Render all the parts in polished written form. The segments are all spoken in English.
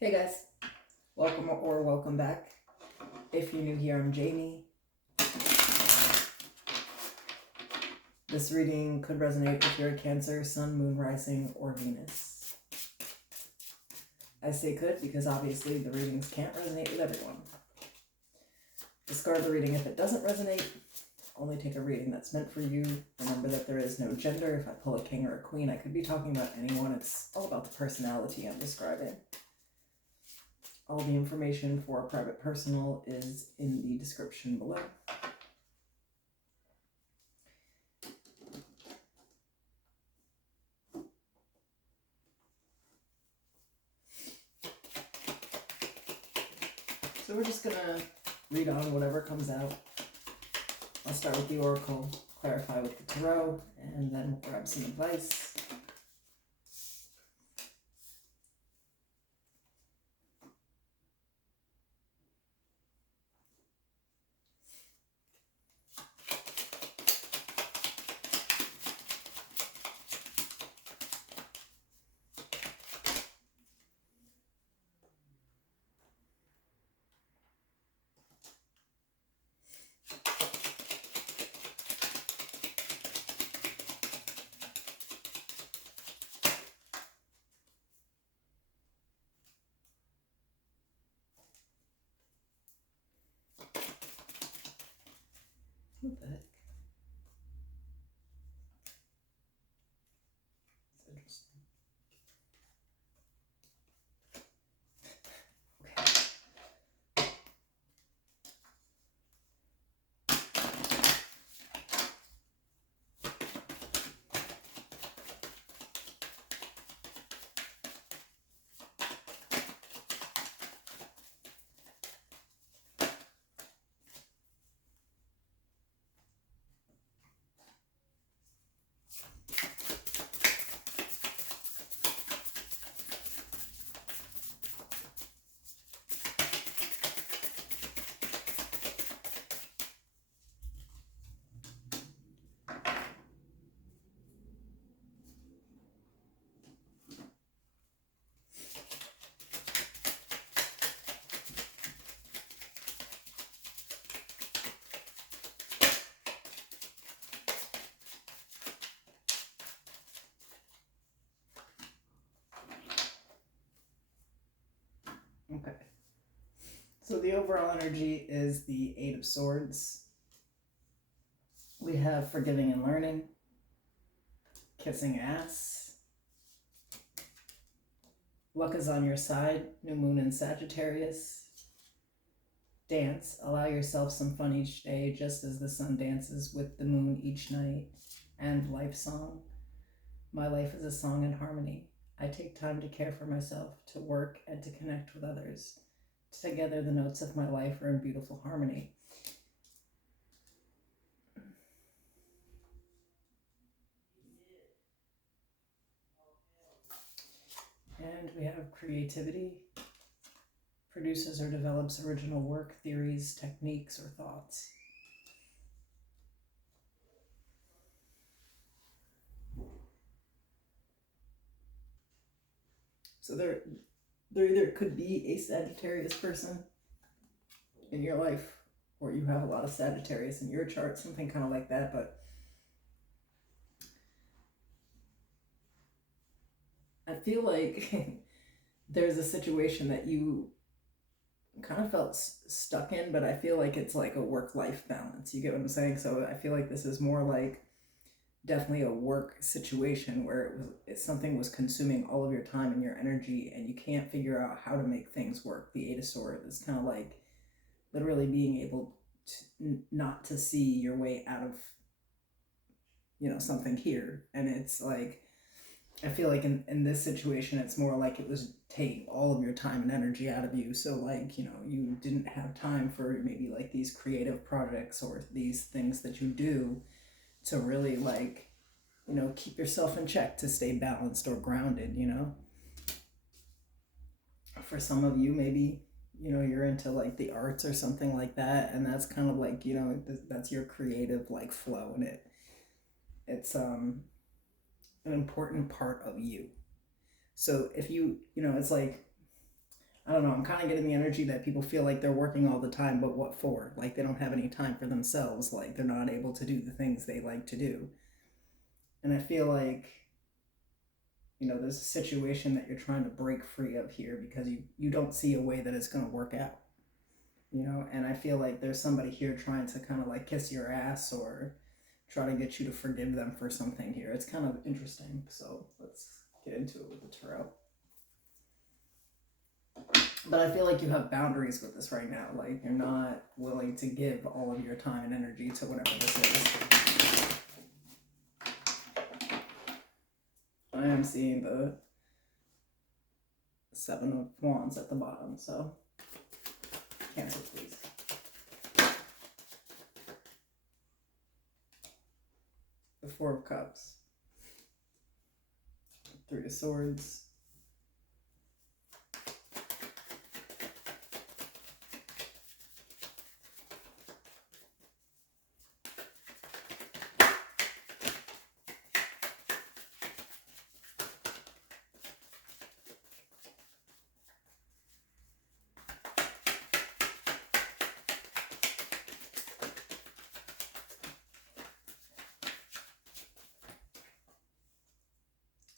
Hey guys, welcome or welcome back. If you're new here, I'm Jamie. This reading could resonate if you're a Cancer, Sun, Moon, Rising, or Venus. I say could because obviously the readings can't resonate with everyone. Discard the reading if it doesn't resonate. Only take a reading that's meant for you. Remember that there is no gender. If I pull a king or a queen, I could be talking about anyone. It's all about the personality I'm describing. All the information for a private personal is in the description below. So we're just gonna read on whatever comes out. I'll start with the oracle, clarify with the tarot, and then we'll grab some advice. What the heck? It's interesting. Okay. So the overall energy is the Eight of Swords. We have forgiving and learning, kissing ass, luck is on your side, new moon in Sagittarius, dance, allow yourself some fun each day just as the sun dances with the moon each night, and life song. My life is a song in harmony. I take time to care for myself, to work, and to connect with others. Together, the notes of my life are in beautiful harmony. And we have creativity, produces or develops original work, theories, techniques, or thoughts. So there either could be a Sagittarius person in your life, or you have a lot of Sagittarius in your chart, something kind of like that. But I feel like there's a situation that you kind of felt stuck in, but I feel like it's like a work-life balance. You get what I'm saying? So I feel like this is more like definitely a work situation where something was consuming all of your time and your energy, and you can't figure out how to make things work. The Eight of Swords is kind of like literally being able to not to see your way out of something here, and it's like I feel like in this situation, it's more like it was taking all of your time and energy out of you. So, like, you didn't have time for maybe like these creative projects or these things that you do to really, like, keep yourself in check, to stay balanced or grounded. For some of you, maybe, you're into like the arts or something like that. And that's kind of like, that's your creative like flow. And it's an important part of you. So if it's like I don't know, I'm kind of getting the energy that people feel like they're working all the time, but what for? Like they don't have any time for themselves, like they're not able to do the things they like to do. And I feel like, there's a situation that you're trying to break free of here because you don't see a way that it's going to work out. And I feel like there's somebody here trying to kind of like kiss your ass or try to get you to forgive them for something here. It's kind of interesting. So let's get into it with the tarot. But I feel like you have boundaries with this right now. Like you're not willing to give all of your time and energy to whatever this is. I am seeing the Seven of Wands at the bottom, so cancel please. The Four of Cups. Three of Swords.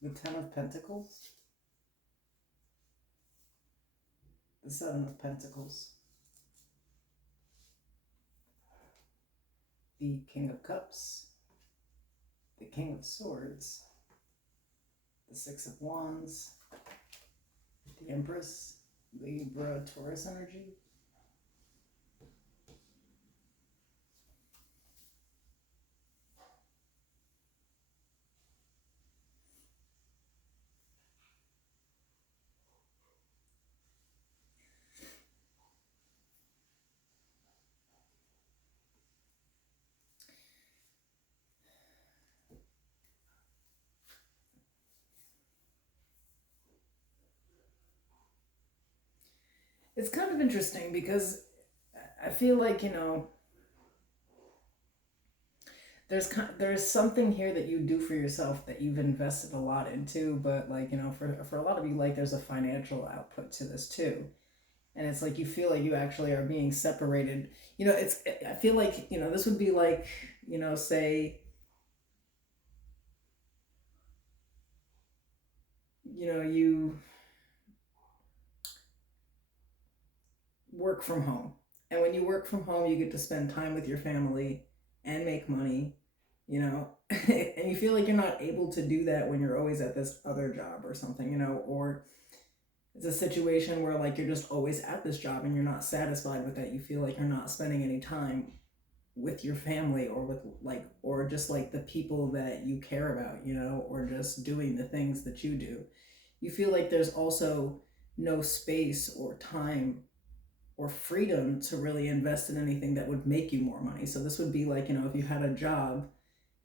The Ten of Pentacles. The Seven of Pentacles. The King of Cups. The King of Swords. The Six of Wands. The Empress. Libra, Taurus energy. It's kind of interesting because I feel like, there's something here that you do for yourself that you've invested a lot into, but like, for a lot of you, like there's a financial output to this too. And it's like you feel like you actually are being separated. I feel like, this would be like, say, you work from home. And when you work from home, you get to spend time with your family and make money, and you feel like you're not able to do that when you're always at this other job or something, or it's a situation where like you're just always at this job and you're not satisfied with that. You feel like you're not spending any time with your family or with like, or just like the people that you care about, or just doing the things that you do. You feel like there's also no space or time or freedom to really invest in anything that would make you more money. So this would be like, if you had a job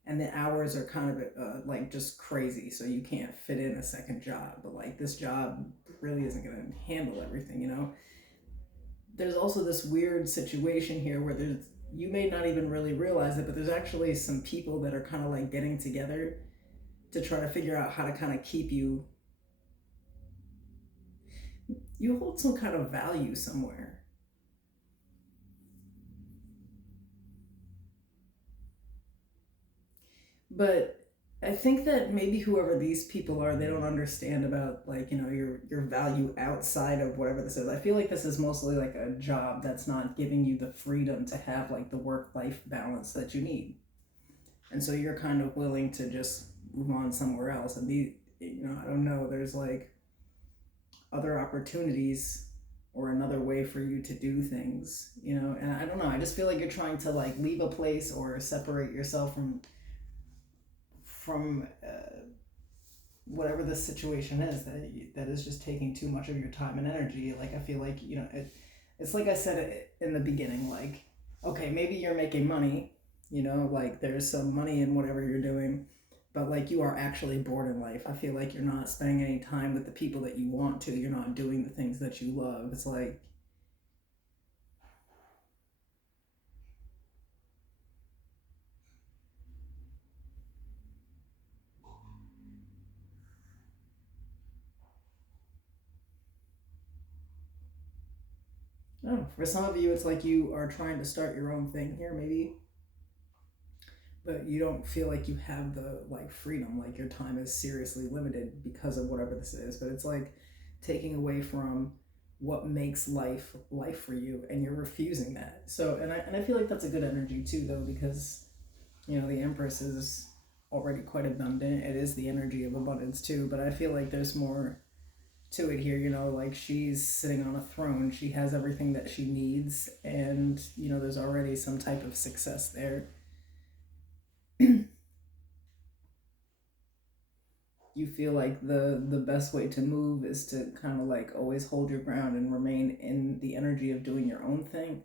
and the hours are kind of like just crazy, so you can't fit in a second job, but like this job really isn't going to handle everything. There's also this weird situation here where you may not even really realize it, but there's actually some people that are kind of like getting together to try to figure out how to kind of keep you hold some kind of value somewhere. But I think that maybe whoever these people are, they don't understand about like, your value outside of whatever this is. I feel like this is mostly like a job that's not giving you the freedom to have like the work-life balance that you need. And so you're kind of willing to just move on somewhere else. And I don't know, there's like other opportunities or another way for you to do things, and I don't know, I just feel like you're trying to like leave a place or separate yourself from whatever the situation is that is just taking too much of your time and energy. Like I feel like it's like I said in the beginning, like okay, maybe you're making money, like there's some money in whatever you're doing, but like you are actually bored in life. I feel like you're not spending any time with the people that you want to. You're not doing the things that you love. It's like I don't know. For some of you, it's like you are trying to start your own thing here, maybe, but you don't feel like you have the like freedom. Like your time is seriously limited because of whatever this is. But it's like taking away from what makes life for you, and you're refusing that. So, and I feel like that's a good energy too, though, because the Empress is already quite abundant. It is the energy of abundance too, but I feel like there's more to it here. Like she's sitting on a throne, she has everything that she needs, and there's already some type of success there. You feel like the best way to move is to kind of like always hold your ground and remain in the energy of doing your own thing.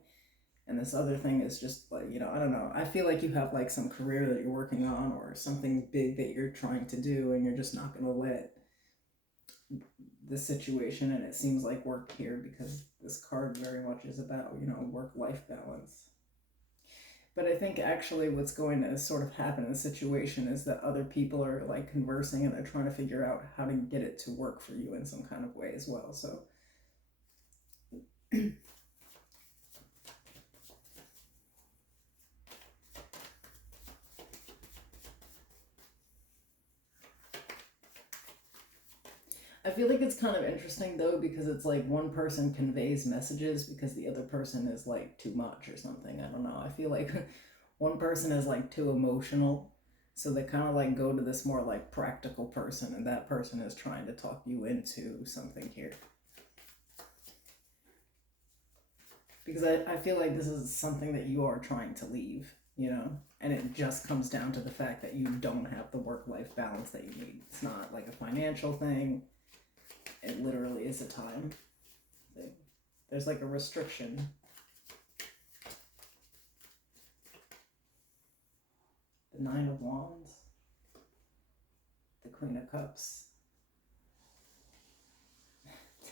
And this other thing is just like, I don't know, I feel like you have like some career that you're working on or something big that you're trying to do, and you're just not going to let the situation, and it seems like work here, because this card very much is about work life balance. But I think actually what's going to sort of happen in the situation is that other people are like conversing, and they're trying to figure out how to get it to work for you in some kind of way as well. So I feel like it's kind of interesting though, because it's like one person conveys messages because the other person is like too much or something. I don't know. I feel like one person is like too emotional. So they kind of like go to this more like practical person, and that person is trying to talk you into something here. Because I feel like this is something that you are trying to leave, and it just comes down to the fact that you don't have the work life balance that you need. It's not like a financial thing, it literally is a time thing. There's like a restriction. The Nine of Wands, the Queen of Cups,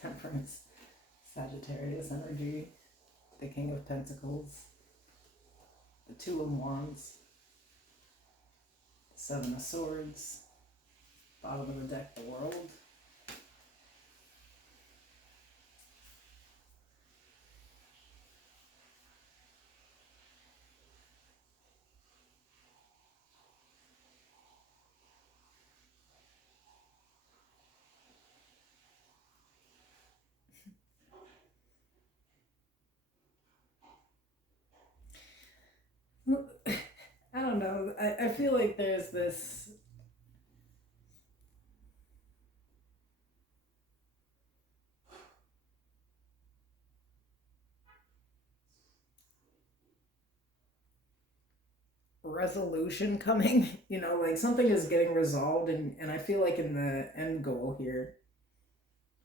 Temperance, Sagittarius energy, the King of Pentacles, the Two of Wands, the Seven of Swords, bottom of the deck, the World. I don't know. I feel like there's this resolution coming. Like something is getting resolved, and I feel like in the end goal here,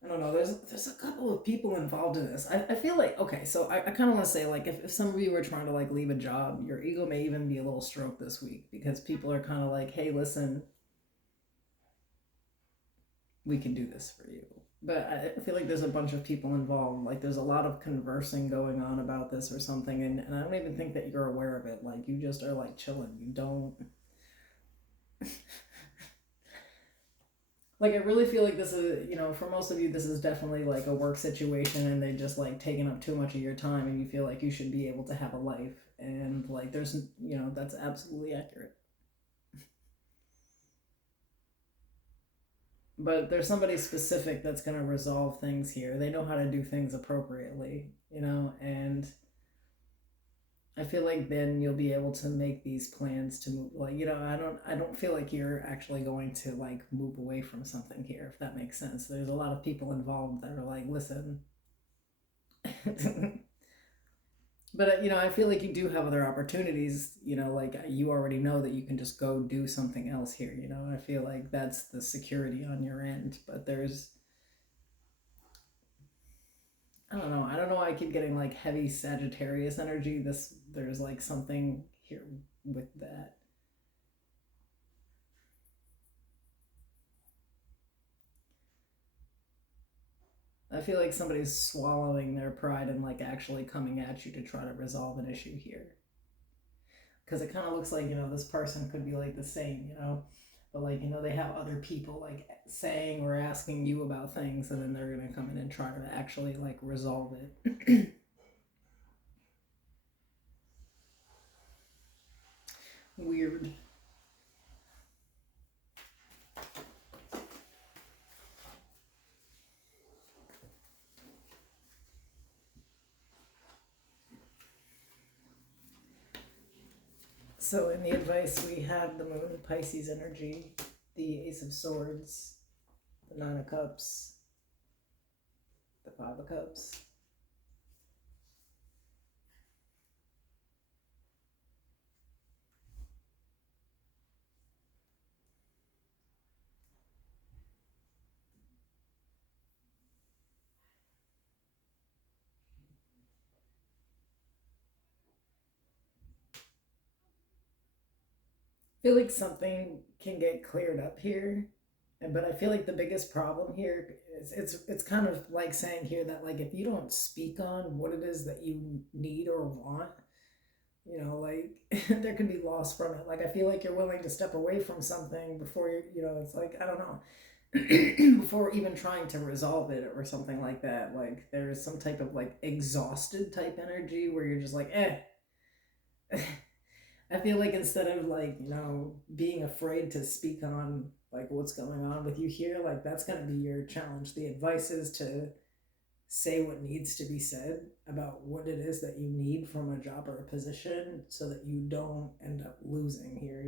I don't know, there's a couple of people involved in this. I feel like, okay, so I kind of want to say, like, if some of you are trying to like leave a job, your ego may even be a little stroked this week, because people are kind of like, hey, listen, we can do this for you. But I feel like there's a bunch of people involved. Like there's a lot of conversing going on about this or something, and I don't even think that you're aware of it. Like you just are like chilling. You don't. Like I really feel like this is, for most of you, this is definitely like a work situation, and they just like taking up too much of your time, and you feel like you should be able to have a life, and like there's, that's absolutely accurate. But there's somebody specific that's going to resolve things here. They know how to do things appropriately, and I feel like then you'll be able to make these plans to move. Like, I don't feel like you're actually going to like move away from something here, if that makes sense. There's a lot of people involved that are like, listen. But I feel like you do have other opportunities. Like you already know that you can just go do something else here. I feel like that's the security on your end. But I don't know. I don't know why I keep getting like heavy Sagittarius energy. There's like something here with that. I feel like somebody's swallowing their pride and like actually coming at you to try to resolve an issue here. Because it kind of looks like, this person could be like the same, but like, they have other people like saying or asking you about things, and then they're going to come in and try to actually like resolve it. Weird. So in the advice we have the moon, Pisces energy, the Ace of Swords, the Nine of Cups, the Five of Cups. I feel like something can get cleared up here, but I feel like the biggest problem here is it's kind of like saying here that like if you don't speak on what it is that you need or want, like there can be loss from it. Like I feel like you're willing to step away from something before it's like I don't know, before even trying to resolve it or something like that. Like there's some type of like exhausted type energy where you're just like I feel like instead of like being afraid to speak on like what's going on with you here, like that's going to be your challenge. The advice is to say what needs to be said about what it is that you need from a job or a position so that you don't end up losing here.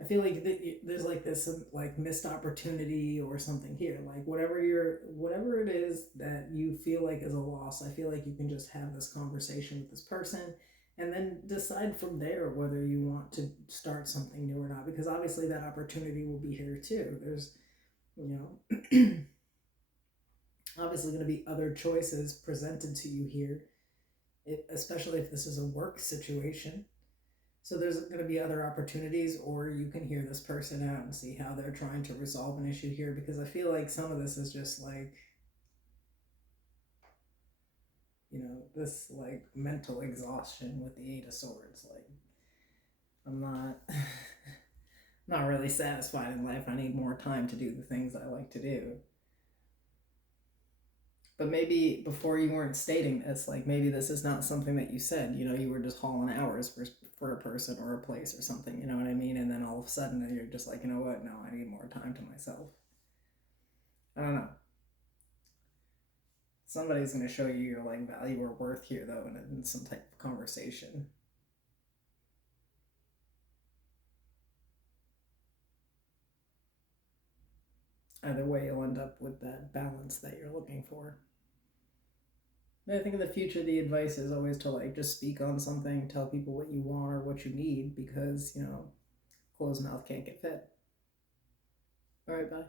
I feel like there's like this like missed opportunity or something here. Like whatever it is that you feel like is a loss, I feel like you can just have this conversation with this person and then decide from there whether you want to start something new or not. Because obviously that opportunity will be here too. There's you know obviously going to be other choices presented to you here, especially if this is a work situation. So there's going to be other opportunities, or you can hear this person out and see how they're trying to resolve an issue here. Because I feel like some of this is just like, this like mental exhaustion with the Eight of Swords. Like, I'm not, not really satisfied in life. I need more time to do the things I like to do. But maybe before you weren't stating this, like maybe this is not something that you said. You were just hauling hours for a person or a place or something. You know what I mean? And then all of a sudden you're just like, you know what? No, I need more time to myself. I don't know. Somebody's gonna show you your like value or worth here though, in some type of conversation. Either way, you'll end up with that balance that you're looking for. But I think in the future, the advice is always to like just speak on something, tell people what you want or what you need, because closed mouth can't get fed. All right, bye.